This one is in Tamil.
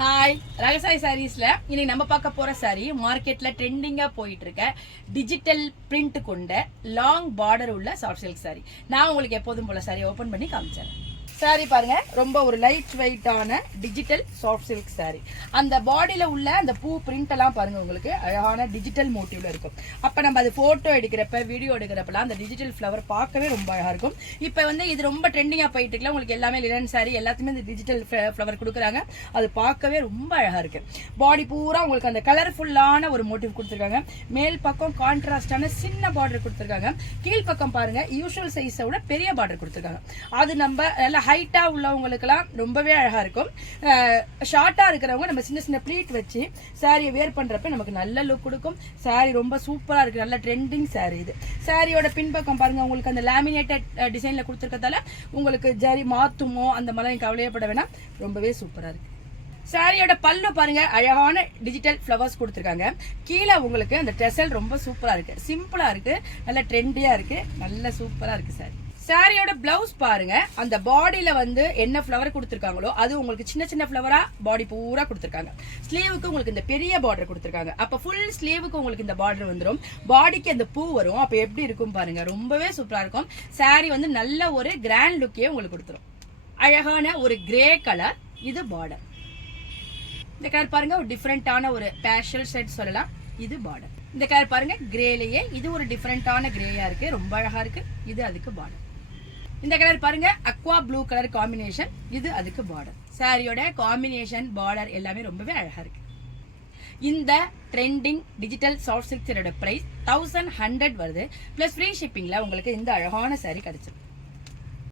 ஹாய் ரகசாய் சாரீஸ்ல இன்னைக்கு நம்ம பார்க்க போற சாரி மார்க்கெட்ல ட்ரெண்டிங்கா போயிட்டு இருக்க டிஜிட்டல் பிரிண்ட் கொண்ட லாங் பார்டர் உள்ள சாஃப்ட் சில்க் சாரி. நான் உங்களுக்கு எப்போதும் போல சாரி ஓபன் பண்ணி காமிச்சேன். சாரி பாருங்க, ரொம்ப ஒரு லைட் வெயிட்டான டிஜிட்டல் சாஃப்ட் சில்க் சாரி. அந்த பாடியில உள்ள அந்த பூ பிரிண்ட் எல்லாம் பாருங்க, உங்களுக்கு அழகான டிஜிட்டல் மோட்டிவ்ல இருக்கும். அப்ப நம்ம அது போட்டோ எடுக்கிறப்ப வீடியோ எடுக்கிறப்பெல்லாம் அந்த டிஜிட்டல் ஃபிளவர் பார்க்கவே ரொம்ப அழகா இருக்கும். இப்ப இது ரொம்ப ட்ரெண்டிங்கா போயிட்டு இருக்குல்ல, உங்களுக்கு எல்லாமே லினன் சாரி எல்லாத்துமே இந்த டிஜிட்டல் ஃபிளவர் கொடுக்குறாங்க. அது பார்க்கவே ரொம்ப அழகா இருக்கு. பாடி பூரா உங்களுக்கு அந்த கலர்ஃபுல்லான ஒரு மோட்டிவ் கொடுத்துருக்காங்க. மேல் பக்கம் கான்ட்ராஸ்டான சின்ன பார்டர் கொடுத்துருக்காங்க. கீழ் பக்கம் பாருங்க, யூஷுவல் சைஸை விட பெரிய பார்டர் கொடுத்துருக்காங்க. அது நம்ம நல்லா ஹைட்டா உள்ளவங்களுக்குலாம் ரொம்பவே அழகா இருக்கும். ஷார்ட்டா இருக்கிறவங்க நம்ம சின்ன சின்ன ப்ளீட் வச்சு சாரியை வேர் பண்றப்ப நமக்கு நல்ல லுக் கொடுக்கும். சாரி ரொம்ப சூப்பரா இருக்கு, நல்ல ட்ரெண்டிங் சாரி இது. சாரியோட பின்பக்கம் பாருங்க, உங்களுக்கு அந்த லேமினேட்டட் டிசைன்ல கொடுத்துருக்கதால உங்களுக்கு ஜரி மாத்துமோ அந்த மாதிரி கவலையப்பட வேணாம், ரொம்பவே சூப்பரா இருக்கு. சாரியோட பல்லு பாருங்க, அழகான டிஜிட்டல் ஃபிளவர்ஸ் கொடுத்துருக்காங்க. கீழே உங்களுக்கு அந்த டெசல் ரொம்ப சூப்பரா இருக்கு, சிம்பிளா இருக்கு, நல்ல ட்ரெண்டியா இருக்கு, நல்ல சூப்பரா இருக்கு சாரி. சாரியோட பிளவுஸ் பாருங்க, அந்த பாடியில என்ன ஃபிளவர் கொடுத்துருக்காங்களோ அது உங்களுக்கு சின்ன சின்ன ஃபிளவரா பாடி பூரா கொடுத்துருக்காங்க. ஸ்லீவுக்கு உங்களுக்கு இந்த பெரிய பார்டர் கொடுத்துருக்காங்க. அப்ப ஃபுல் ஸ்லீவுக்கு உங்களுக்கு இந்த பார்டர் வந்துடும். பாடிக்கு அந்த பூ வரும். அப்ப எப்படி இருக்கும் பாருங்க, ரொம்பவே சூப்பரா இருக்கும். சாரி நல்ல ஒரு கிராண்ட் லுக்கே உங்களுக்கு கொடுத்துரும். அழகான ஒரு கிரே கலர், இது பார்டர். இந்த கலர் பாருங்க, ஒரு டிஃபரெண்டான ஒரு பேஷல் ஷேட் சொல்லலாம். இது பார்டர். இந்த கலர் பாருங்க, கிரேலயே இது ஒரு டிஃபரெண்டான கிரேயா இருக்கு, ரொம்ப அழகா இருக்கு. இது அதுக்கு பார்டர். இந்த கலர் பாருங்க, அக்வா ப்ளூ கலர் காம்பினேஷன், இது அதுக்கு பார்டர். சாரியோட காம்பினேஷன் பார்டர் எல்லாமே ரொம்பவே அழகா இருக்கு. இந்த ட்ரெண்டிங் டிஜிட்டல் சாஃப்ட் சில்க் சாரியோட பிரைஸ் 1100 வருது. பிளஸ் ஃப்ரீ ஷிப்பிங்ல உங்களுக்கு இந்த அழகான சாரி கிடைச்சிருக்கு.